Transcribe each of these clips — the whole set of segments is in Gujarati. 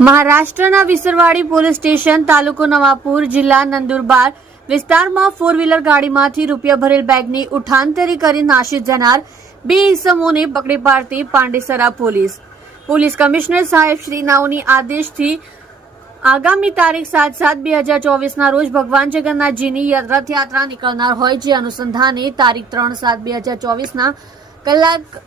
મહારાષ્ટ્રના વિસરવાડી પોલીસ સ્ટેશન તાલુકો નવાપુર જિલ્લા નંદુરબાર વિસ્તારમાં ફોર વ્હીલર ગાડીમાંથી રૂપિયા ભરેલ બેગની ઉઠાંતરી કરી નાશી જનાર બે ઇસમોને પકડી પાડતી પાંડેસરા પોલીસ. પોલીસ કમિશનર સાહેબ શ્રી નાઓની આદેશથી આગામી તારીખ સાત સાત બે હજાર ચોવીસના રોજ ભગવાન જગન્નાથજીની રથયાત્રા નીકળનાર હોય, જે અનુસંધાને તારીખ ત્રણ સાત બે હજાર ચોવીસના કલાક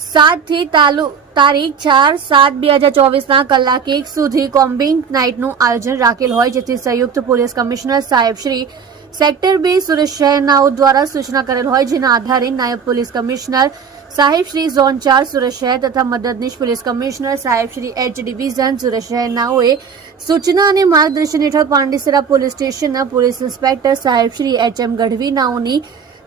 સાતથી તાલુ, તારીખ ચાર સાત બે હજાર ચોવીસના કલાક એક સુધી કોમ્બિંગ નાઇટનું આયોજન રાખેલ હોય, જેથી સંયુક્ત પોલીસ કમિશનર સાહેબ શ્રી સેક્ટર બે સુરેશ શહેરનાઓ દ્વારા સૂચના કરેલ હોય, જેના આધારે નાયબ પોલીસ કમિશનર સાહેબ શ્રી ઝોન ચાર સુરત શહેર તથા મદદનીશ પોલીસ કમિશનર સાહેબ શ્રી એચ ડિવિઝન સુરત શહેરનાઓએ સૂચના અને માર્ગદર્શન હેઠળ પાંડેસરા પોલીસ સ્ટેશનના પોલીસ ઇન્સ્પેક્ટર સાહેબ શ્રી એચ એમ ગઢવી નાઓની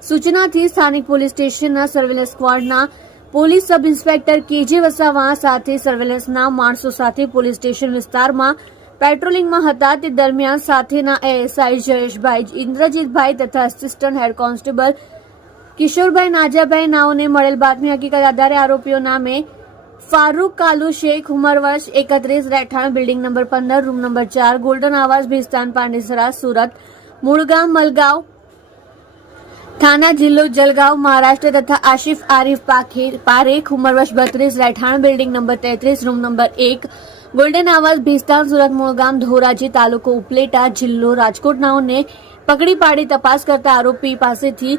સૂચનાથી સ્થાનિક પોલીસ સ્ટેશનના surveillance સ્ક્વોડના police sub inspector K J Vasava સાથે સર્વેલન્સના માણસો સાથે પોલીસ સ્ટેશન વિસ્તારમાં પેટ્રોલિંગમાં હતા. તે દરમિયાન સાથેના એએસઆઈ જયેશભાઈ ઇન્દ્રજીતભાઈ તથા assistant head constable Kishorbhai Najabhai નાઓને મળેલ બાતમી હકીકત આધારે આરોપીઓ નામે ફારૂક કાલુ શેખ, ઉંમર એકત્રીસ, રહેઠાણ બિલ્ડિંગ નંબર પંદર, રૂમ નંબર ચાર, ગોલ્ડન આવાસ, ભીસ્તાન, પાંડેસરા, સુરત, મૂળગામ, મલગાંવ થાના જિલ્લો જલગાંવ, મહારાષ્ટ્ર તથા આશિફ આરીફ પાખીર પારેખ ઉંમર વર્ષ બત્રીસ, રહેઠાણ બિલ્ડિંગ નંબર તેત્રીસ, રૂમ નંબર એક, ગોલ્ડન આવાસ, ભીસ્તાન, સુરત મૂળગામ ધોરાજી તાલુકો ઉપલેટા જિલ્લો રાજકોટનાઓને પકડી પાડી તપાસ કરતા આરોપી પાસેથી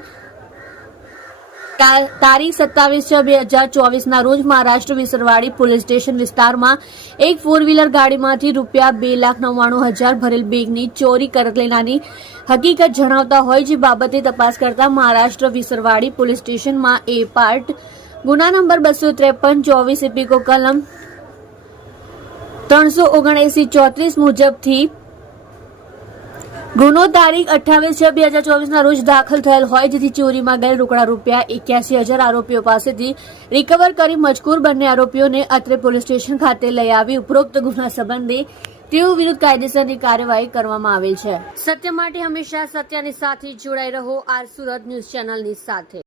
તારીખ સત્તાવીસ છ બે હજાર ચોવીસના રોજ મહારાષ્ટ્ર વિસરવાડી પોલીસ સ્ટેશન વિસ્તારમાં એક ફોર વ્હીલર ગાડીમાંથી રૂપિયા બે લાખ નવ્વાણું હજાર ભરેલ બેગની ચોરી કરેલાની હકીકત જણાવતા હોય જે બાબતે તપાસ કરતા મહારાષ્ટ્ર વિસરવાડી પોલીસ સ્ટેશનમાં એ પાર્ટ ગુના નંબર બસો ત્રેપન ચોવીસ ઇપિકો કલમ ત્રણસો ઓગણએસી ચોત્રીસ મુજબથી ગુનો તારીખ અઠ્ઠાવીસ છ બે હજાર ચોવીસના રોજ દાખલ થયેલ હોય જેથી ચોરીમાં ગયેલ રોકડા રૂપિયા એક્યાસી હજાર આરોપીઓ પાસેથી રિકવર કરી મજકૂર બંને આરોપીઓને અત્રે પોલીસ સ્ટેશન ખાતે લઈ આવી. ઉપરોક્ત ગુના સંબંધે તેઓ વિરુદ્ધ કાયદેસરની કાર્યવાહી કરવામાં આવેલ છે. સત્ય માટે હંમેશા સત્યની સાથે જોડાઈ રહો. આર સુરત ન્યૂઝ ચેનલની સાથે.